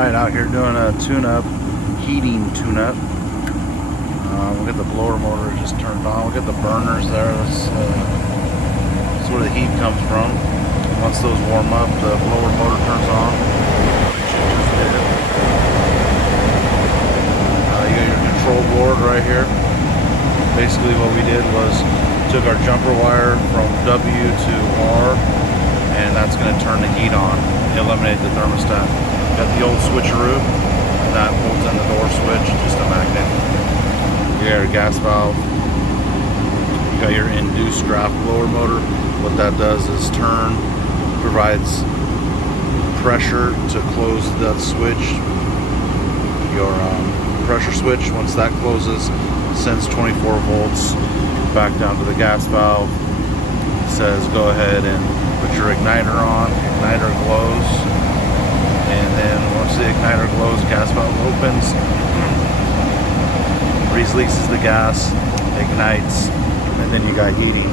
Alright, out here doing a tune-up, heating tune-up. We'll get the blower motor just turned on. We'll get the burners there. That's where the heat comes from. Once those warm up, the blower motor turns on. You got your control board right here. Basically what we did was took our jumper wire from W to R, and that's going to turn the heat on, eliminate the thermostat. Got the old switcheroo, and that holds in the door switch, just a magnet. You got your gas valve. You got your induced draft blower motor. What that does is provides pressure to close that switch. Your pressure switch, once that closes, sends 24 volts back down to the gas valve. It says go ahead and put your igniter on. Igniter glows, and then once the igniter glows, gas valve opens, releases the gas, ignites, and then you got heating.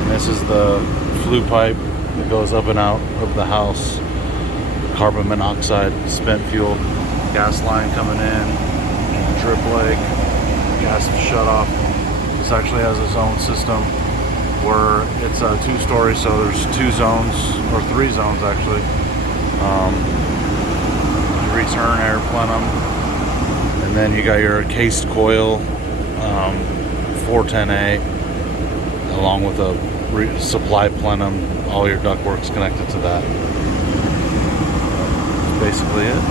And this is the flue pipe that goes up and out of the house. Carbon monoxide, spent fuel, gas line coming in, drip leg, gas shut off. This actually has its own system where it's a 2-story, so there's 2 zones, or 3 zones actually. Return air plenum, and then you got your cased coil 410A, along with a supply plenum. All your ductwork's connected to that. That's basically it.